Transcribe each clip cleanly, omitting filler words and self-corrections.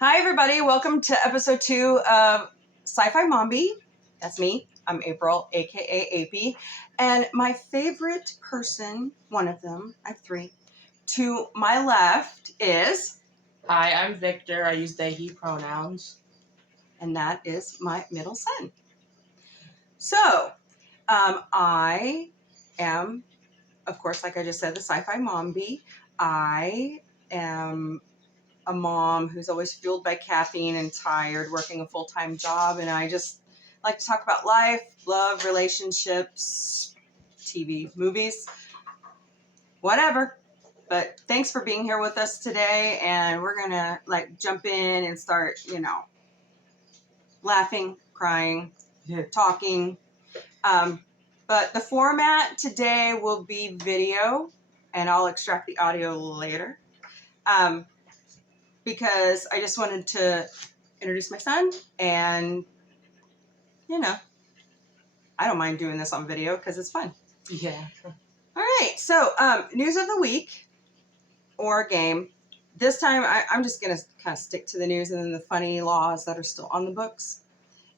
Hi, everybody. Welcome to episode 2 of Sci-Fi Mombie. That's me. I'm April, aka AP. And my favorite person, one of them, I have 3, to my left is... Hi, I'm Victor. I use they, he pronouns. And that is my middle son. So, I am, of course, like I just said, the Sci-Fi Mombie. I am a mom who's always fueled by caffeine and tired, working a full-time job, and I just like to talk about life, love, relationships, TV, movies, whatever. But thanks for being here with us today, and we're gonna jump in and start, laughing, crying, talking. But the format today will be video, and I'll extract the audio later. Because I just wanted to introduce my son, and, I don't mind doing this on video because it's fun. Yeah. All right, so news of the week or game. This time I'm just going to kind of stick to the news and then the funny laws that are still on the books.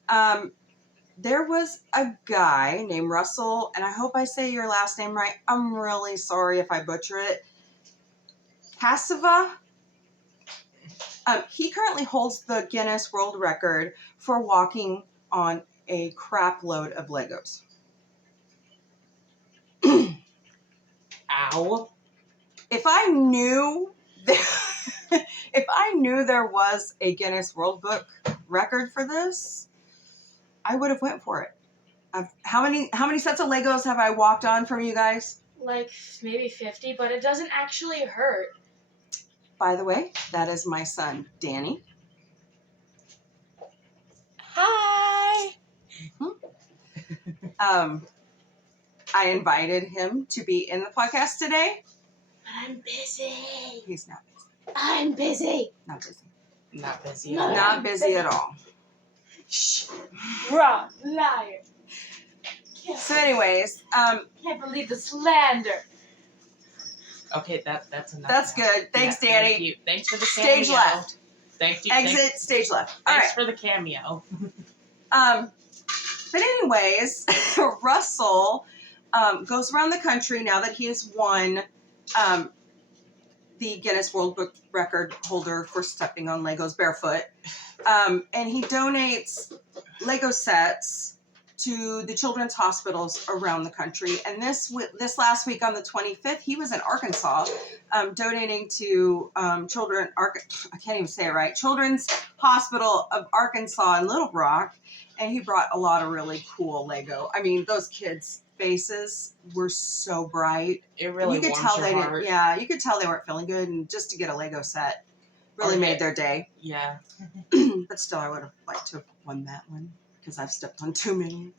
There was a guy named Russell, and I hope I say your last name right. I'm really sorry if I butcher it. Cassava. He currently holds the Guinness World Record for walking on a crap load of Legos. Ow. If I knew there was a Guinness World Book record for this, I would have went for it. How many sets of Legos have I walked on from you guys? Like maybe 50, but it doesn't actually hurt. By the way, that is my son, Danny. Hi. I invited him to be in the podcast today. But I'm busy. He's not busy. I'm busy. Not busy. Not busy. No. Not busy at all. Shh. Wrong. Liar. So anyways, Can't believe the slander. Okay, that's enough. that's good. Thanks, Yeah, Danny. Thank you. Thanks for the cameo. Stage left. Thank you. Exit, stage left. All Thanks right. for the cameo. But anyways, Russell goes around the country now that he has won the Guinness World Book Record holder for stepping on Legos barefoot. And he donates Lego sets to the children's hospitals around the country. And this last week on the 25th, he was in Arkansas donating to I can't even say it right, Children's Hospital of Arkansas in Little Rock. And he brought a lot of really cool Lego. I mean, those kids' faces were so bright. It really you could warms tell your they heart. didn't. Yeah, you could tell they weren't feeling good, and just to get a Lego set really made their day. Yeah. But still, I would have liked to have won that one because I've stepped on too many in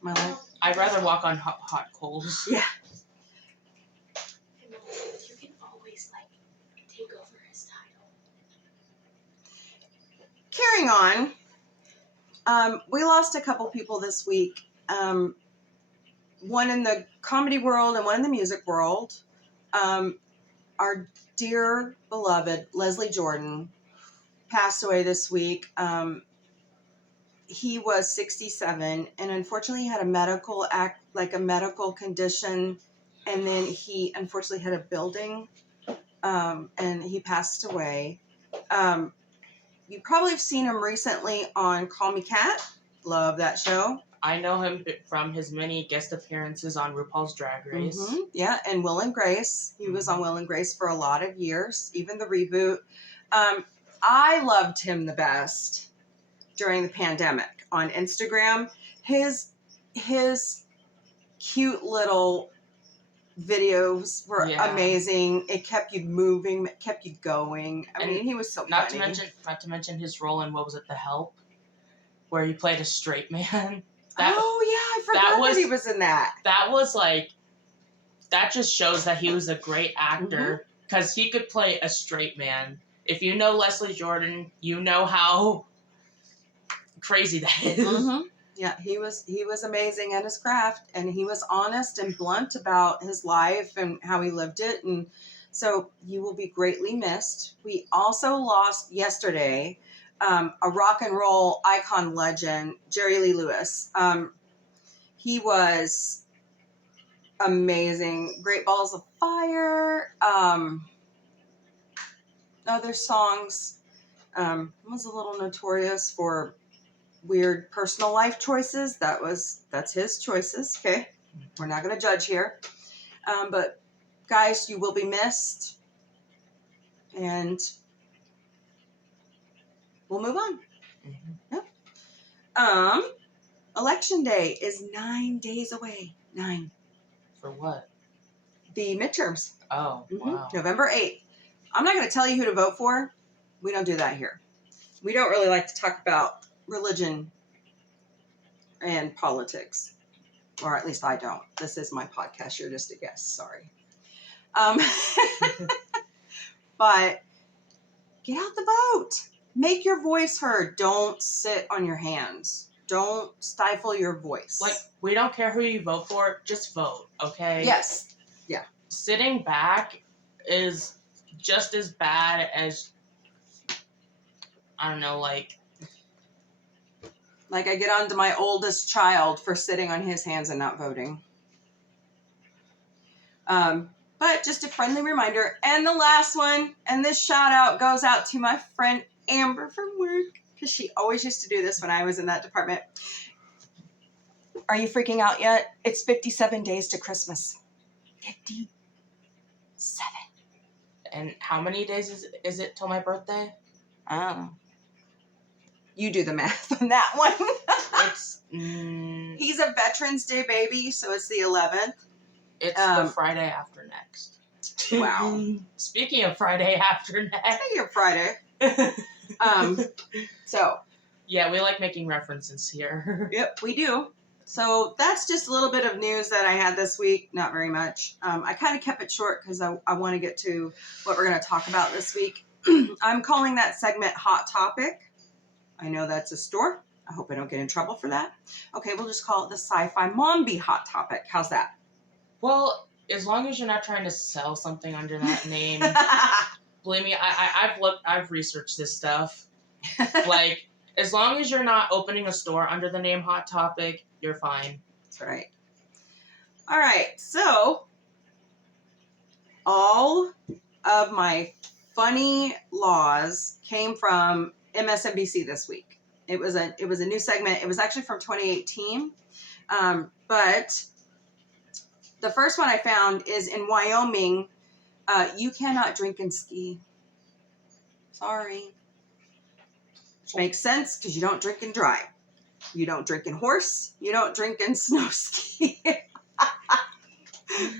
my life. I'd rather walk on hot coals. Yeah. You can always take over his title. Carrying on. We lost a couple people this week. One in the comedy world and one in the music world. Our dear beloved Leslie Jordan passed away this week. He was 67, and unfortunately he had a medical condition, and then he unfortunately had a building, and he passed away. You probably have seen him recently on Call Me Kat. Love that show. I know him from his many guest appearances on RuPaul's Drag Race. Mm-hmm. Yeah, and Will and Grace. He was on Will and Grace for a lot of years, even the reboot. I loved him the best during the pandemic on Instagram. His cute little videos were amazing. It kept you moving, it kept you going. I mean, he was so funny. Not to mention his role in, what was it, The Help, where he played a straight man. I forgot that he was in that. That was that just shows that he was a great actor, because he could play a straight man. If you know Leslie Jordan, you know how crazy that is. Mm-hmm. Yeah, he was amazing at his craft, and he was honest and blunt about his life and how he lived it, and so you will be greatly missed. We also lost yesterday a rock and roll icon legend, Jerry Lee Lewis. He was amazing. Great Balls of Fire. Other songs. Was a little notorious for weird personal life choices. That's his choices. Okay, we're not going to judge here. But guys, you will be missed, and we'll move on. Mm-hmm. Yep. Election Day is 9 days away. 9. For what? The midterms. Oh, wow. November 8th. I'm not going to tell you who to vote for. We don't do that here. We don't really like to talk about religion and politics. Or at least I don't. This is my podcast. You're just a guest. Sorry. But get out the vote. Make your voice heard. Don't sit on your hands. Don't stifle your voice. Like, we don't care who you vote for. Just vote, okay? Yes. Sitting back is just as bad as, I don't know, like I get on to my oldest child for sitting on his hands and not voting. But just a friendly reminder. And the last one, and this shout out goes out to my friend Amber from work, because she always used to do this when I was in that department. Are you freaking out yet? It's 57 days to Christmas. 57. And how many days is it till my birthday? I don't know. You do the math on that one. It's He's a Veterans Day baby, so it's the 11th. it's the Friday after next. Wow. Speaking of Friday after next. Hey, you're Friday. So. Yeah, we like making references here. Yep, we do. So that's just a little bit of news that I had this week. Not very much. I kind of kept it short because I want to get to what we're going to talk about this week. I'm calling that segment Hot Topic. I know that's a store. I hope I don't get in trouble for that. Okay, we'll just call it the Sci-Fi Mombie Hot Topic. How's that? Well, as long as you're not trying to sell something under that name, believe me, I've researched this stuff. Like, as long as you're not opening a store under the name Hot Topic, you're fine. That's right. All right, so all of my funny laws came from MSNBC this week. It was a new segment. It was actually from 2018, but the first one I found is in Wyoming. You cannot drink and ski. Sorry. Which makes sense because you don't drink and drive. You don't drink and horse. You don't drink and snow ski.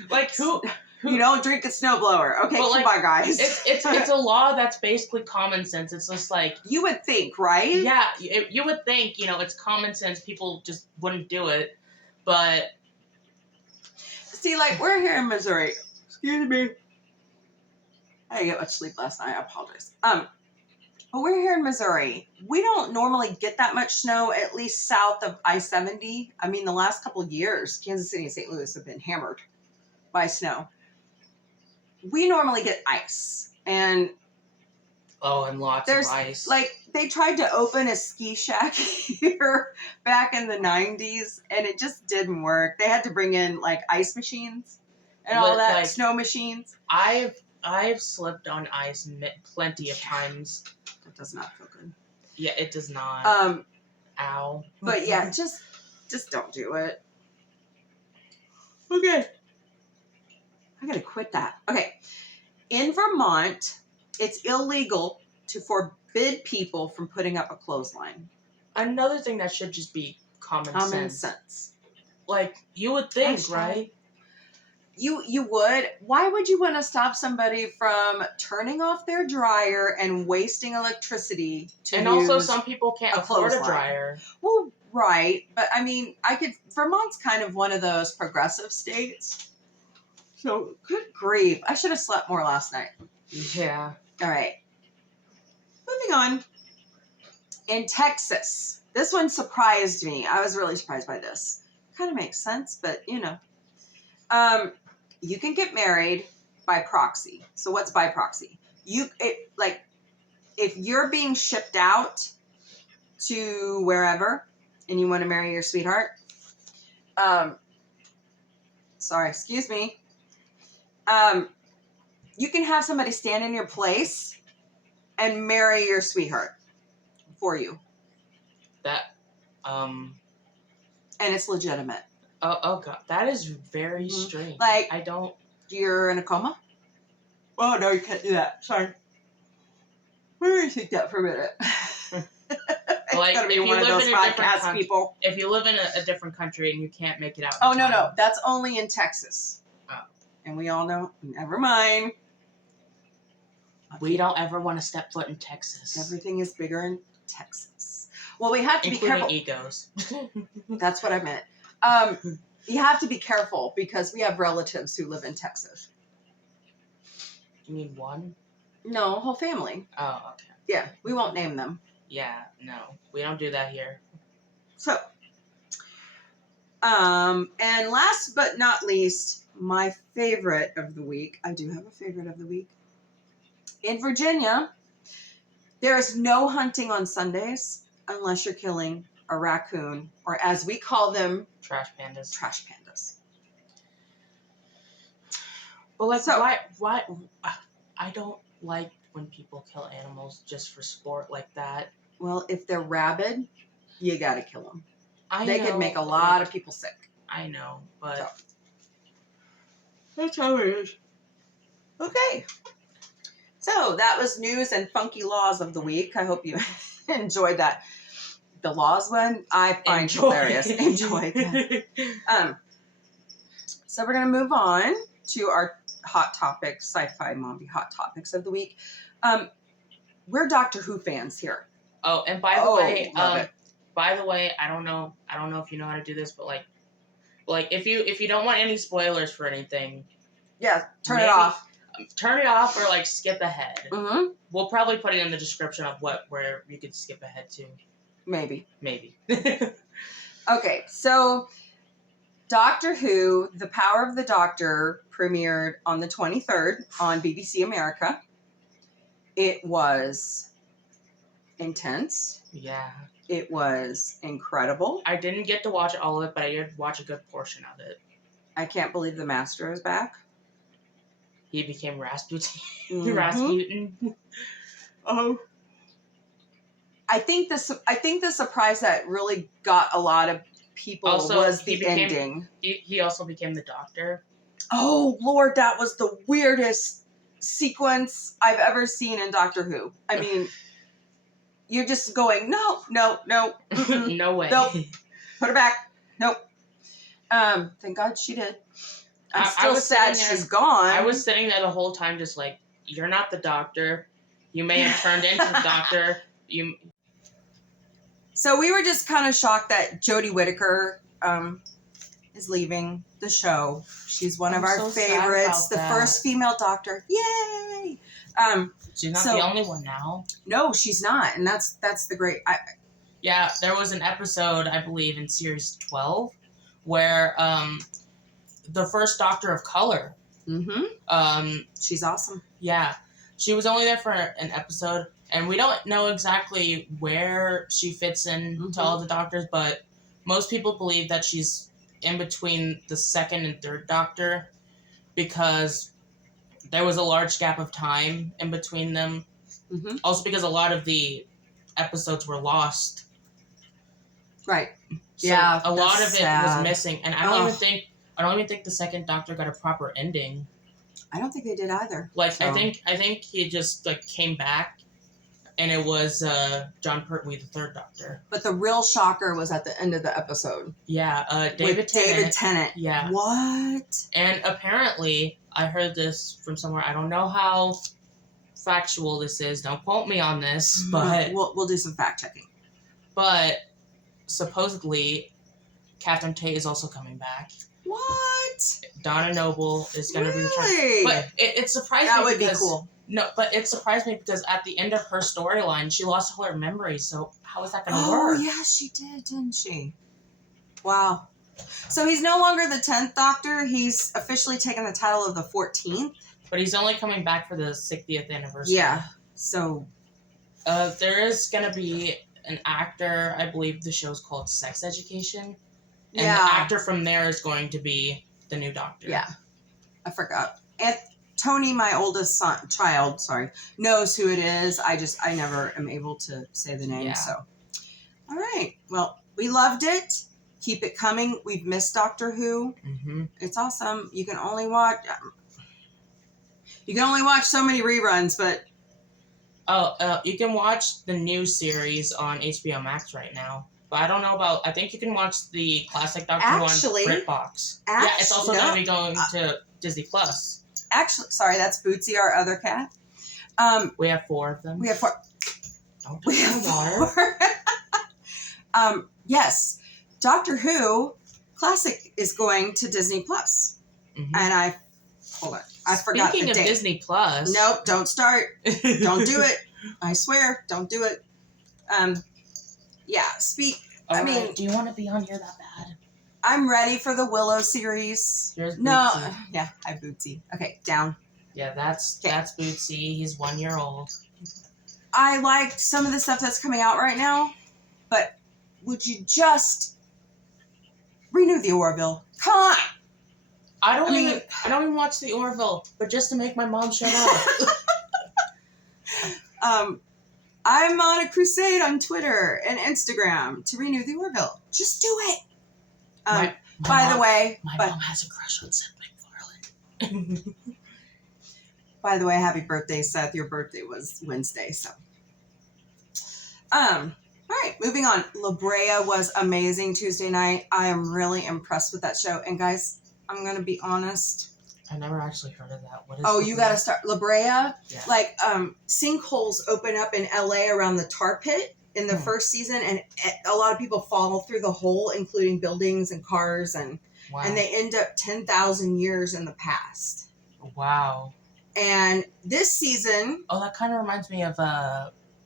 Like who? You don't drink a snowblower. Okay, But, come like, on, guys. It's a law that's basically common sense. It's just like, You would think, right? yeah, you would think, it's common sense. People just wouldn't do it, but See, like, we're here in Missouri. Excuse me. I didn't get much sleep last night. I apologize. But we're here in Missouri. We don't normally get that much snow, at least south of I-70. I mean, the last couple of years, Kansas City and St. Louis have been hammered by snow. We normally get ice. And and lots of ice. like, they tried to open a ski shack here back in the 90s, and it just didn't work. They had to bring in, like, ice machines and all that, Like, snow machines. I've slipped on ice plenty of times. That does not feel good. Yeah, it does not. Ow. But yeah, just don't do it. Okay. I gotta quit that. Okay. In Vermont, it's illegal to forbid people from putting up a clothesline. Another thing that should just be common sense. Like, you would think, Hashtag. right? You would. Why would you want to stop somebody from turning off their dryer and wasting electricity to And also, use some people can't a afford a clothesline? dryer. Well, right. But I mean, Vermont's kind of one of those progressive states. So, good grief. I should have slept more last night. Yeah. All right. Moving on. In Texas, this one surprised me. I was really surprised by this. Kind of makes sense, but you can get married by proxy. So what's by proxy? if you're being shipped out to wherever and you want to marry your sweetheart, excuse me, you can have somebody stand in your place and marry your sweetheart for you. That, And it's legitimate. oh God, that is very strange. Like, I don't. You're in a coma? Oh, no, you can't do that. Sorry. We're going to take that for a minute. Like, It's gonna be if you one of live those in a different podcast country, people. if you live in a different country and you can't make it out. Oh, in no, time, no. That's only in Texas. Oh. And we all know, never mind. We don't ever want to step foot in Texas. Everything is bigger in Texas. Well, we have to be careful. Including egos. That's what I meant. You have to be careful because we have relatives who live in Texas. You mean one? No, whole family. Oh, okay. Yeah, we won't name them. Yeah, no. We don't do that here. So, and last but not least, my favorite of the week. I do have a favorite of the week. In Virginia, there is no hunting on Sundays unless you're killing a raccoon, or as we call them, Trash pandas. trash pandas. But like, So- why? I don't like when people kill animals just for sport like that. Well, if they're rabid, you got to kill them. I They know, could make a but, lot like, of people sick. I know, but So. That's how it is. Okay. So that was news and funky laws of the week. I hope you enjoyed that. The laws one, I find hilarious. Enjoy that. So we're going to move on to our hot topics, Sci-Fi Mombie hot topics of the week. We're Doctor Who fans here. Oh, and by the way, love it. I don't know if you know how to do this, but like if you don't want any spoilers for anything, Yeah, turn maybe it off. Turn it off or like skip ahead. Mm-hmm. We'll probably put it in the description of where you could skip ahead to. Maybe. Okay, so Doctor Who, The Power of the Doctor premiered on the 23rd on BBC America. It was intense. Yeah. It was incredible. I didn't get to watch all of it, but I did watch a good portion of it. I can't believe the Master is back. He became Rasputin. Mhm. Rasputin. Oh. I think the surprise that really got a lot of people Also, was he the became- ending. He also became the Doctor. Oh, Lord, that was the weirdest sequence I've ever seen in Doctor Who. I mean, you're just going, no, mm-mm, No way. Nope. Put her back. Nope. Thank God she did. I'm I still was sad sitting there- she's gone. I was sitting there the whole time just like, you're not the Doctor. You may have turned into the Doctor. So we were just kind of shocked that Jodie Whittaker is leaving the show. She's one of I'm our so sad favorites, about the that. first female Doctor. Yay! She's not So- the only one now. No, she's not, and that's the great. Yeah, there was an episode, I believe, in series 12 where the first Doctor of Color, She's awesome. yeah, she was only there for an episode, and we don't know exactly where she fits in to all the Doctors, but most people believe that she's in between the second and third Doctor because there was a large gap of time in between them. Mm-hmm. Also because a lot of the episodes were lost. Right. So Yeah, a lot that's of it sad. was missing, and I don't Ugh. even think the second Doctor got a proper ending. I don't think they did either. Like So- I think he just like came back, and it was John Pertwee, the third Doctor. But the real shocker was at the end of the episode. Yeah, David with Tennant. David Tennant. Yeah, What? and apparently I heard this from somewhere. I don't know how factual this is. Don't quote me on this, but we'll do some fact checking. but supposedly Catherine Tate is also coming back. What? Donna Noble is going to be returning. Really? But it surprised That me would be because, cool. No, but it surprised me because at the end of her storyline, she lost all her memories. So how is that going to Oh, work? yeah, she did, didn't she? Wow. So he's no longer the 10th Doctor. He's officially taken the title of the 14th. But he's only coming back for the 60th anniversary. Yeah. So There is gonna be an actor. I believe the show's called Sex Education, and the actor from there is going to be the new Doctor. Yeah, I forgot. And Tony, my oldest child, knows who it is. I never am able to say the name. Yeah. So, all right. Well, we loved it. Keep it coming. We've missed Doctor Who. Mm-hmm. It's awesome. You can only watch so many reruns, but You can watch the new series on HBO Max right now. But I don't know about. I think you can watch the classic Doctor Who on BritBox. Yeah, it's also going to be going to Disney Plus. Actually, sorry, that's Bootsy, our other cat. We have 4 of them. We have 4. Don't We have 4. Yes, Doctor Who Classic is going to Disney Plus, Mm-hmm. and hold on, I forgot the Speaking of date. Disney Plus, Nope, don't start. Don't do it. I swear, don't do it. Yeah, I mean, do you want to be on here that bad? I'm ready for the Willow series. Here's No, Bootsy. yeah, hi Bootsy. Okay, down. Yeah, that's Bootsy. He's 1 year old. I liked some of the stuff that's coming out right now, but would you just renew the Orville? Come on. I don't even watch the Orville, but just to make my mom shut up. I'm on a crusade on Twitter and Instagram to renew the Orville. Just do it. By the way, mom has a crush on Seth MacFarlane. By the way, happy birthday, Seth. Your birthday was Wednesday, so. All right, moving on. La Brea was amazing Tuesday night. I am really impressed with that show. And guys, I'm gonna be honest. I never actually heard of that. What is? Oh, you gotta start La Brea. Yeah. Like sinkholes open up in LA around the tar pit in the first season, and a lot of people fall through the hole, including buildings and cars, and they end up 10,000 years in the past. Wow. And this season, that kind of reminds me of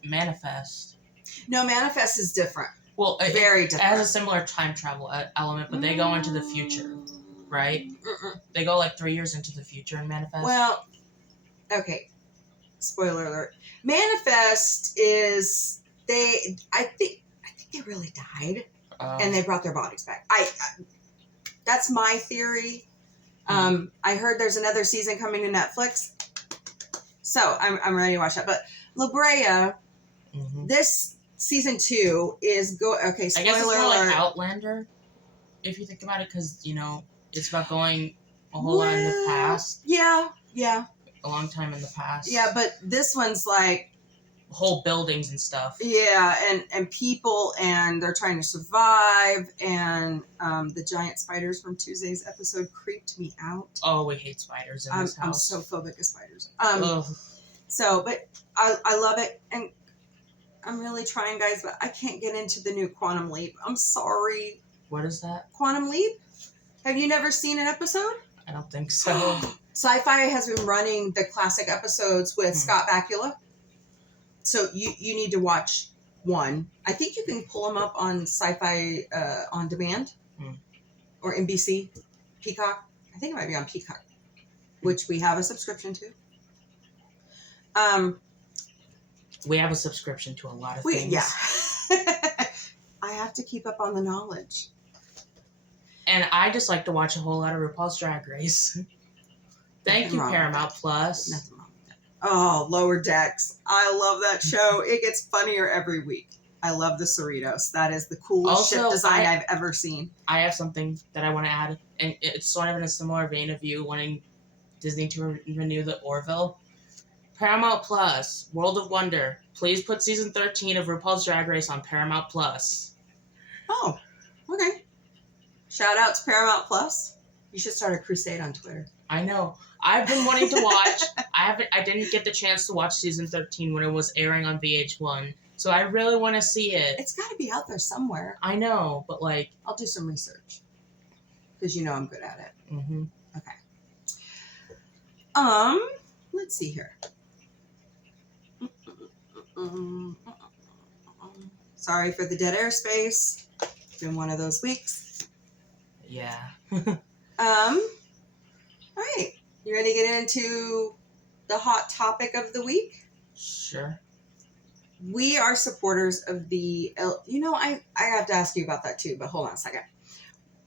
Manifest. No, Manifest is different. Well, very it different. has a similar time travel element, but they go into the future, right? Mm-mm. They go like 3 years into the future in Manifest. Well, okay. Spoiler alert. Manifest is I think they really died, and they brought their bodies back. That's my theory. I heard there's another season coming to Netflix, so I'm ready to watch that. But La Brea, this season 2 is okay. Spoiler I guess it's more alert. like Outlander, if you think about it, because it's about going a whole lot in the past. Yeah. A long time in the past. Yeah, but this one's like whole buildings and stuff. Yeah, and people, and they're trying to survive, and the giant spiders from Tuesday's episode creeped me out. Oh, we hate spiders in this house. I'm so phobic of spiders. So, but I love it, and I'm really trying, guys, but I can't get into the new Quantum Leap. I'm sorry. What is that? Quantum Leap? Have you never seen an episode? I don't think so. Sci-Fi has been running the classic episodes with Scott Bakula. So you need to watch one. I think you can pull them up on Sci-Fi on demand or NBC, Peacock. I think it might be on Peacock, which we have a subscription to. We have a subscription to a lot of things. Yeah. I have to keep up on the knowledge. And I just like to watch a whole lot of RuPaul's Drag Race. Thank you, Paramount Plus. Nothing wrong with that. Oh, Lower Decks. I love that show. It gets funnier every week. I love the Cerritos. That is the coolest ship design I've ever seen. I have something that I want to add, and it's sort of in a similar vein of you wanting Disney to renew the Orville. Paramount Plus, World of Wonder. Please put season 13 of RuPaul's Drag Race on Paramount Plus. Oh, okay. Shout out to Paramount Plus. You should start a crusade on Twitter. I know. I've been wanting to watch. I didn't get the chance to watch season 13 when it was airing on VH1. So I really want to see it. It's got to be out there somewhere. I know, but I'll do some research because I'm good at it. Mm-hmm. Okay. Let's see here. Sorry for the dead air space. It's been one of those weeks. Yeah. All right. You ready to get into the hot topic of the week? Sure. we are supporters of the, I have to ask you about that too, but hold on a second.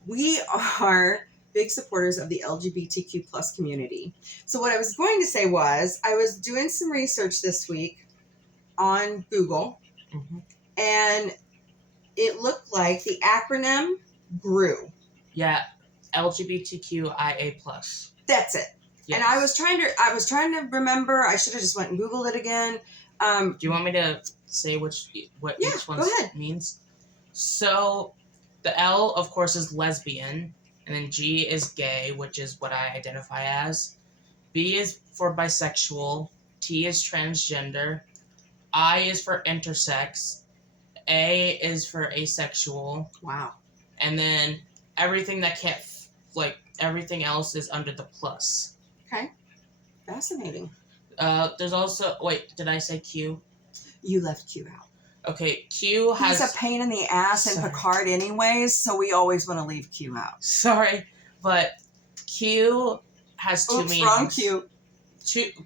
We are big supporters of the LGBTQ plus community. So what I was going to say was, I was doing some research this week on Google, Mhm. and it looked like the acronym GREW. Yeah, LGBTQIA plus. That's it. Yes. And I was trying to remember. I should have just went and Googled it again. Do you want me to say what Yeah, each one go ahead. means? So, the L, of course, is lesbian, and then G is gay, which is what I identify as. B is for bisexual. T is transgender. I is for intersex. A is for asexual. Wow. And then everything that can't, everything else is under the plus. Okay. Fascinating. There's also, wait, did I say Q? You left Q out. Okay, Q has... He's a pain in the ass in Sorry. Picard anyways, so we always want to leave Q out. Sorry, but Q has two meanings. Wrong Q.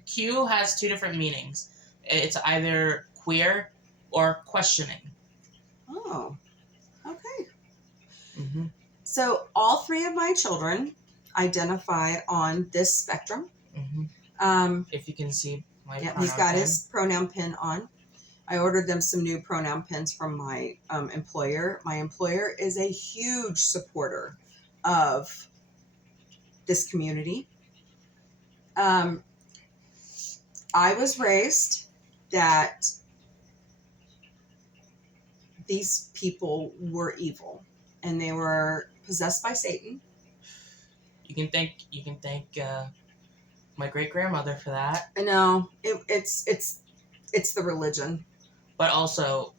Q has two different meanings. It's either queer or questioning. Oh, okay. Mm-hmm. So all three of my children identify on this spectrum. Mm-hmm. If you can see my pronoun he's got pin. his pronoun pin on. I ordered them some new pronoun pins from my employer. My employer is a huge supporter of this community. I was raised that these people were evil and they were possessed by Satan. You can thank my great grandmother for that. I know it's the religion, but also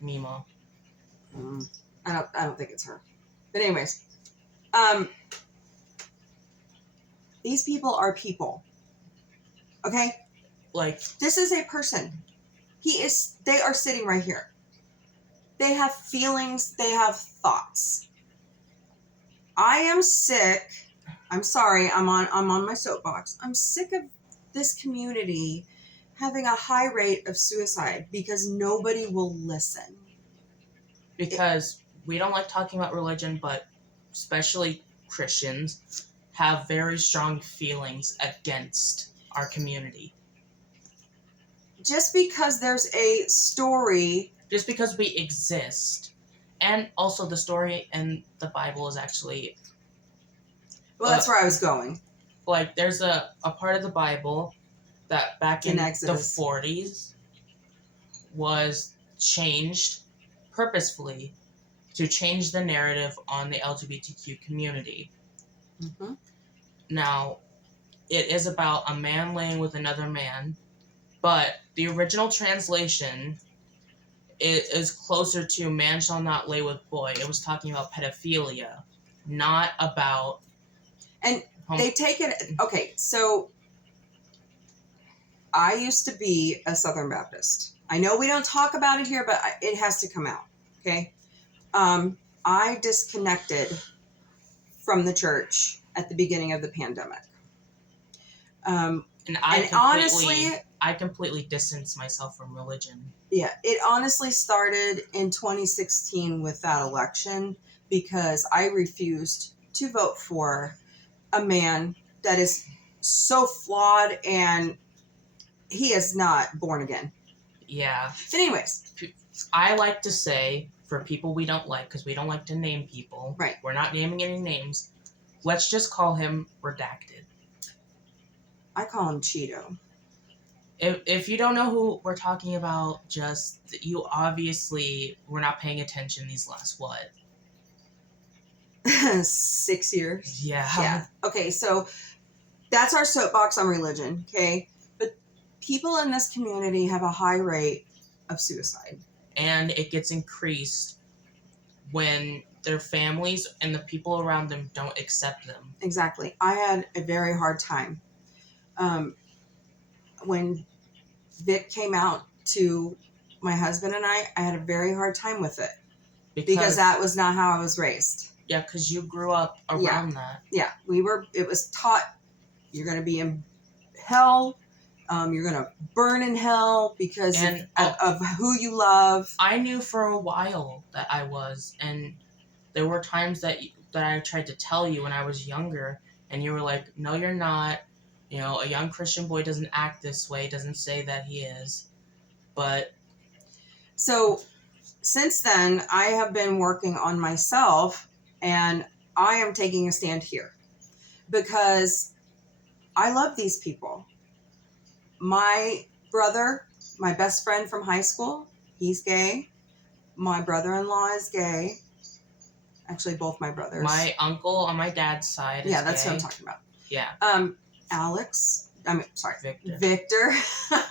Mima. I don't think it's her. But anyways, these people are people. Okay? Like, this is a person. They are sitting right here. They have feelings, they have thoughts. I am sick. I'm sorry, I'm on my soapbox. I'm sick of this community having a high rate of suicide because nobody will listen. Because we don't like talking about religion, but especially Christians have very strong feelings against our community. Just because there's a story. Just because we exist. And also the story in the Bible is actually... Well, that's where I was going. Like, there's a part of the Bible that back in the Exodus. 40s was changed purposefully to change the narrative on the LGBTQ community. Mm-hmm. Now, it is about a man laying with another man, but the original translation is closer to man shall not lay with boy. It was talking about pedophilia, not about... And they take it... Okay, so I used to be a Southern Baptist. I know we don't talk about it here, but it has to come out, okay? I disconnected from the church at the beginning of the pandemic. I completely distanced myself from religion. Yeah, it honestly started in 2016 with that election because I refused to vote for a man that is so flawed and he is not born again. Yeah. But anyways. I like to say, for people we don't like, because we don't like to name people. Right. We're not naming any names. Let's just call him Redacted. I call him Cheeto. If you don't know who we're talking about, you obviously were not paying attention these last, 6 years? Yeah. Okay, so that's our soapbox on religion, okay? But people in this community have a high rate of suicide. And it gets increased when their families and the people around them don't accept them. Exactly. I had a very hard time. When Vic came out to my husband and I had a very hard time with it. Because that was not how I was raised. Yeah, because you grew up around that. Yeah, it was taught you're going to be in hell. You're going to burn in hell because And, of who you love. I knew for a while that I was, and there were times that I tried to tell you when I was younger, and you were like, "No, you're not. You know, a young Christian boy doesn't act this way. Doesn't say that he is." But So since then, I have been working on myself, and I am taking a stand here because I love these people. My brother, my best friend from high school, he's gay. My brother-in-law is gay. Actually, both my brothers. my uncle on my dad's side is yeah, that's gay. what I'm talking about. Yeah, Alex, Victor. Victor.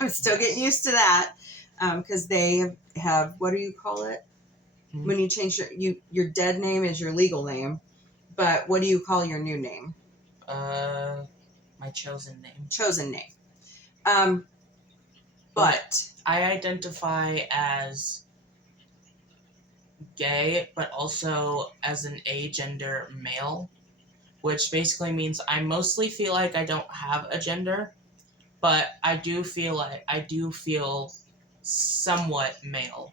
I'm still getting used to that because they have, what do you call it? Hmm. When you change your dead name is your legal name, but what do you call your new name? My chosen name. Chosen name. But I identify as gay, but also as an agender male, which basically means I mostly feel like I don't have a gender, but I do feel somewhat male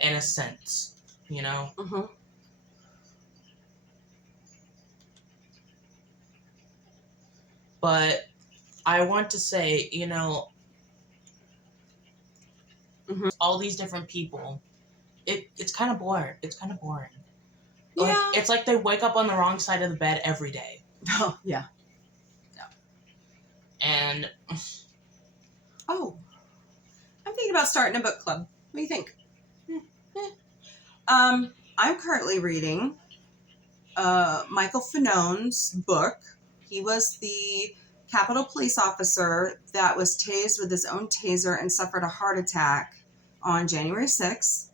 in a sense, you know? mhm. But I want to say, you know, Mhm. all these different people, it's kind of boring. It's kind of boring. Like, Yeah. it's like they wake up on the wrong side of the bed every day. Oh, yeah. And Oh, I'm thinking about starting a book club. What do you think? I'm currently reading Michael Fanone's book. He was the Capitol Police officer that was tased with his own taser and suffered a heart attack on January 6th.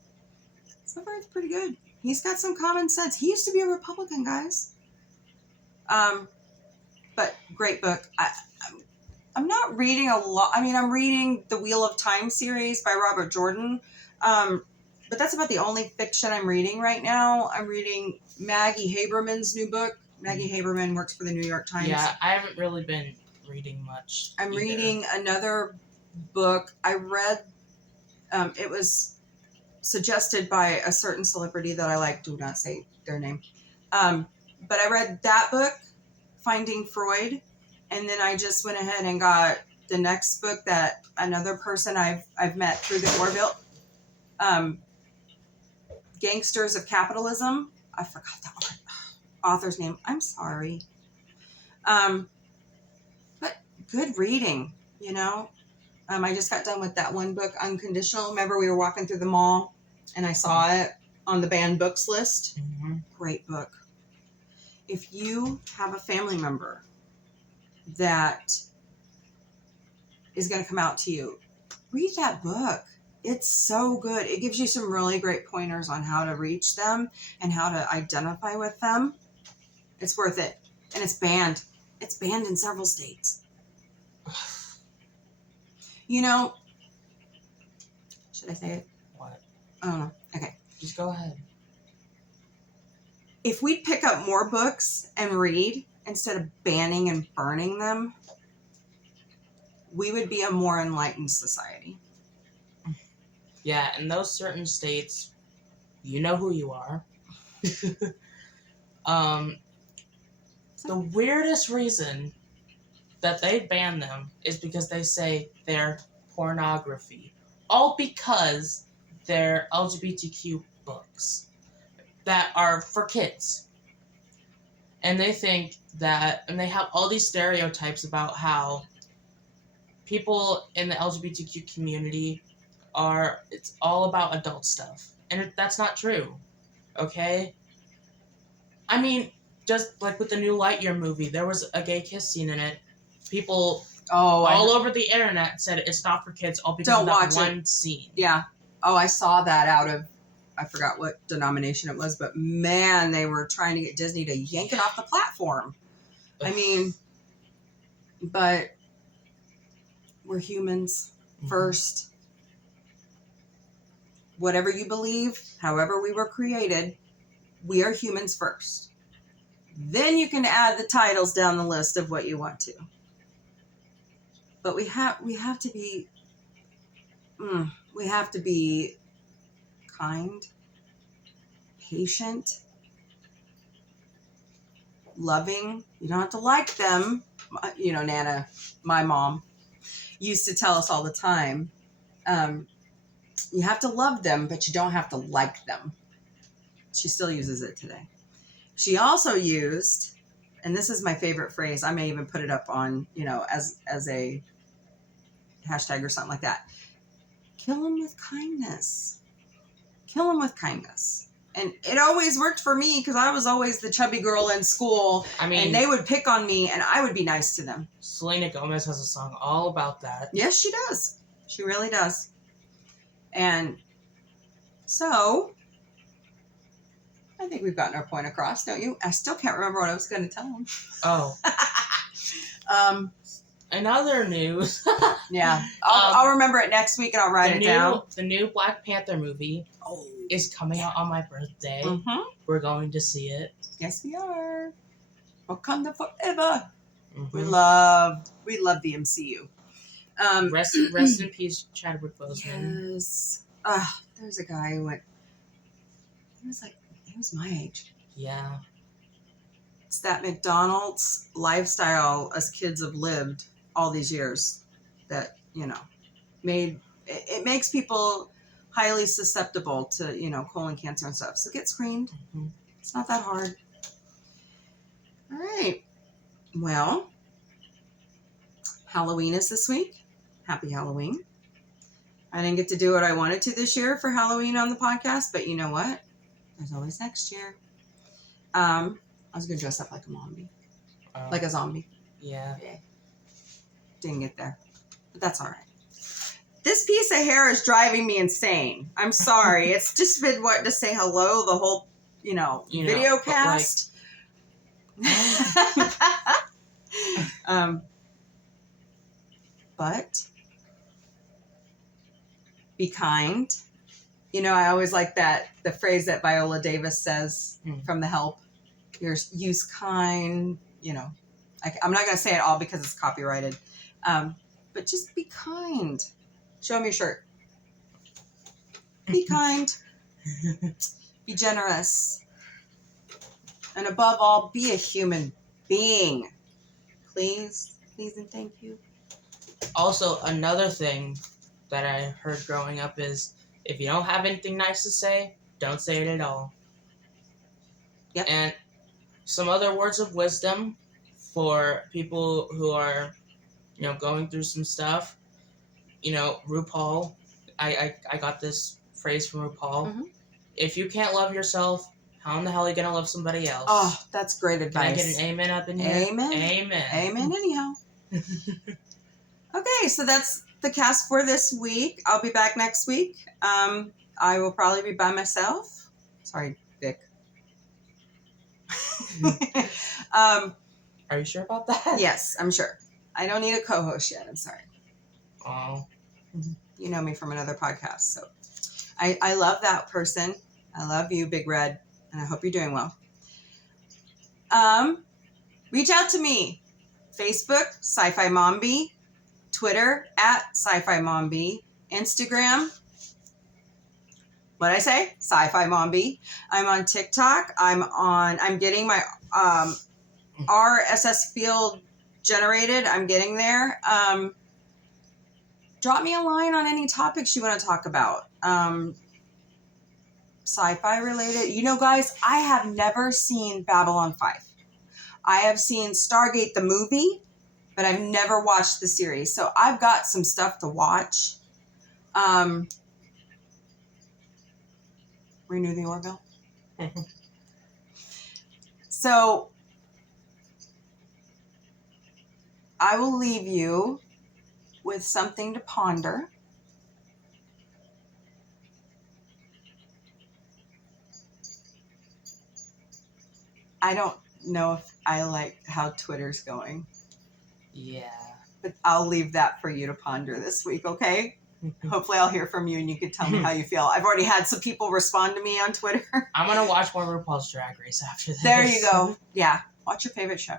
So far, it's pretty good. He's got some common sense. He used to be a Republican, guys. But great book. I'm not reading a lot. I mean, I'm reading the Wheel of Time series by Robert Jordan. But that's about the only fiction I'm reading right now. I'm reading Maggie Haberman's new book. Maggie Haberman works for the New York Times. yeah, I haven't really been reading much. I'm either. reading another book. I read, it was suggested by a certain celebrity that I like. Do not say their name. But I read that book, Finding Freud. And then I just went ahead and got the next book that another person I've met through the Orville, Gangsters of Capitalism. I forgot that author's name. I'm sorry. But good reading, you know. I just got done with that one book, Unconditional. Remember we were walking through the mall and I saw it on the banned books list. Mm-hmm. Great book. If you have a family member that is going to come out to you, read that book. It's so good. It gives you some really great pointers on how to reach them and how to identify with them. It's worth it. And it's banned. It's banned in several states. You know, should I say it? What? I don't know. Okay. Just go ahead. If we pick up more books and read instead of banning and burning them, we would be a more enlightened society. Yeah, in those certain states, you know who you are. The weirdest reason that they ban them is because they say they're pornography. All because they're LGBTQ books that are for kids. And they think that, and they have all these stereotypes about how people in the LGBTQ community it's all about adult stuff. And that's not true. Okay? I mean, just like with the new Lightyear movie, there was a gay kiss scene in it. People all over the internet said it's not for kids, all because of that one scene. Yeah. Oh, I saw that out of, I forgot what denomination it was, but man, they were trying to get Disney to yank it off the platform. I mean, but we're humans first. Whatever you believe, however we were created, we are humans first. Then you can add the titles down the list of what you want to. But we have to be we have to be kind, patient, loving. You don't have to like them. You know, Nana, my mom, used to tell us all the time, you have to love them, but you don't have to like them. She still uses it today. She also used, and this is my favorite phrase, I may even put it up on, as a hashtag or something like that. Kill them with kindness. Kill them with kindness. And it always worked for me because I was always the chubby girl in school. I mean, and they would pick on me and I would be nice to them. Selena Gomez has a song all about that. Yes, she does. She really does. And so, I think we've gotten our point across, don't you? I still can't remember what I was going to tell them. Oh. In other news. Yeah. I'll remember it next week and I'll write it down. The new Black Panther movie is coming out on my birthday. Mm-hmm. We're going to see it. Yes, we are. Wakanda forever. Mm-hmm. We love the MCU. Rest in peace, Chadwick Boseman. Yes. There's a guy who went. He was my age. Yeah. It's that McDonald's lifestyle us kids have lived all these years that, made it makes people highly susceptible to, colon cancer and stuff. So get screened. Mm-hmm. It's not that hard. All right. Well, Halloween is this week. Happy Halloween. I didn't get to do what I wanted to this year for Halloween on the podcast, but you know what? There's always next year. I was going to dress up like a zombie. Like a zombie. Yeah. Didn't get there. But that's all right. This piece of hair is driving me insane. I'm sorry. It's just been wanting to say hello the whole, video cast. But be kind. I always like the phrase that Viola Davis says from The Help. Use kind, I'm not going to say it all because it's copyrighted. But just be kind. Show me your shirt. Be kind. Be generous. And above all, be a human being. Please and thank you. Also, another thing that I heard growing up is if you don't have anything nice to say, don't say it at all. Yep. And some other words of wisdom for people who are, going through some stuff. RuPaul, I got this phrase from RuPaul. Mm-hmm. If you can't love yourself, how in the hell are you going to love somebody else? Oh, that's great advice. Can I get an amen up in here? Amen. Amen. Amen anyhow. Okay, so that's the cast for this week. I'll be back next week. I will probably be by myself. Sorry, Vic. Are you sure about that? Yes, I'm sure. I don't need a co-host yet. I'm sorry. Oh. You know me from another podcast, so I love that person. I love you, Big Red, and I hope you're doing well. Reach out to me. Facebook, Sci-Fi Mombie. Twitter, @Sci-Fi Mombie. Instagram, what'd I say? Sci-Fi Mombie. I'm on TikTok. I'm getting my RSS field generated. I'm getting there. Drop me a line on any topics you want to talk about. Sci-fi related. Guys, I have never seen Babylon 5. I have seen Stargate the movie, but I've never watched the series. So I've got some stuff to watch. Renew the Orville. So I will leave you with something to ponder. I don't know if I like how Twitter's going. Yeah. But I'll leave that for you to ponder this week, okay? Hopefully I'll hear from you and you can tell me how you feel. I've already had some people respond to me on Twitter. I'm going to watch more RuPaul's Drag Race after this. There you go. Yeah. Watch your favorite show.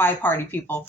Bye, party people.